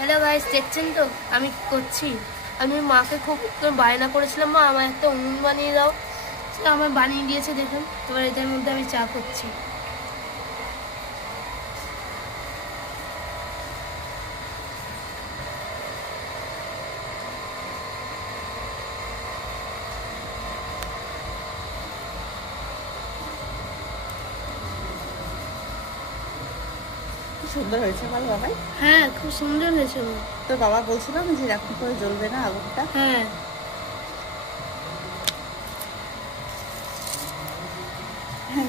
Hello guys, দেখছেন তো আমি কি করছি। আমি মাকে খুব বায়না করেছিলাম, মা আমার একটা উনুন বানিয়ে দাও। সে আমার বানিয়ে দিয়েছে, দেখুন। এবার এটার মধ্যে আমি চা করছি। কি সুন্দর হয়েছে বল বাবাই। হ্যাঁ, খুব সুন্দর হয়েছে মা। তোর বাবা বলছিল না যে এরকম করে জ্বলবে না আগুনটা। হ্যাঁ,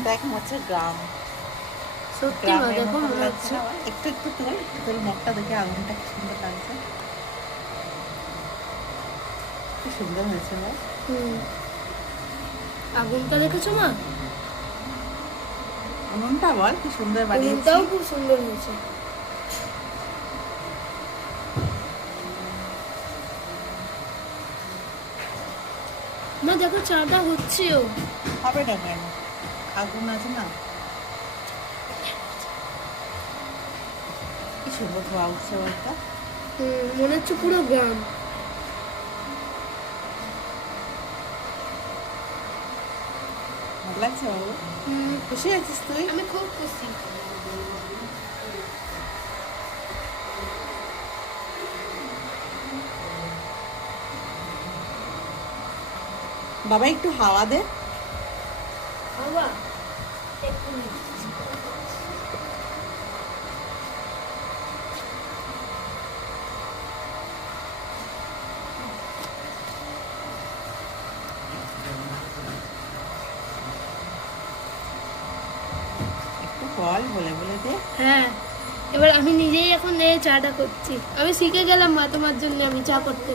দেখ হচ্ছে গ্রাম, সত্যি মা, গ্রামের দেখো মতো মনে লাগছে হচ্ছে। না বল? একটু একটু তোর মুখটা দেখে আগুনটা কি সুন্দর লাগছে, কি সুন্দর হয়েছে বল। হুম, আগুনটা দেখেছো মা? উনুনটা বল কি সুন্দর বানিয়েছি। উনুনটাও খুব সুন্দর হয়েছে। মা দেখো, চাটা হচ্ছেও। হবে না কেন, আগুন আছে না। কি সুন্দর ধোয়া উঠছে বলটা। মনে হচ্ছে পুরো গ্রাম। ভালো লাগছে বাবু, খুশি আছিস তুই? আমি খুব খুশি। বাবা একটু হাওয়া দে। বাবা একটু একটু বল, বলে বলে দে। হ্যাঁ, এবার আমি নিজেই এখন এই চাটা করছি। আমি শিখে গেলাম মা তোমার জন্য আমি চা করতে।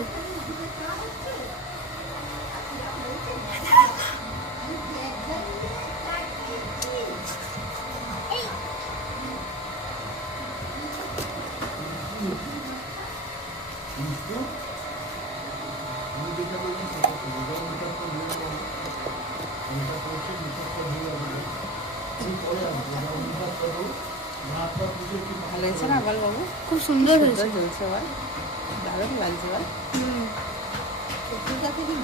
ভালো হয়েছে না বল বাবু? খুব সুন্দর সুন্দর হয়েছে। জ্বলছে বল, দারুণ লাগছে বল। হুম। সত্যি কথা কি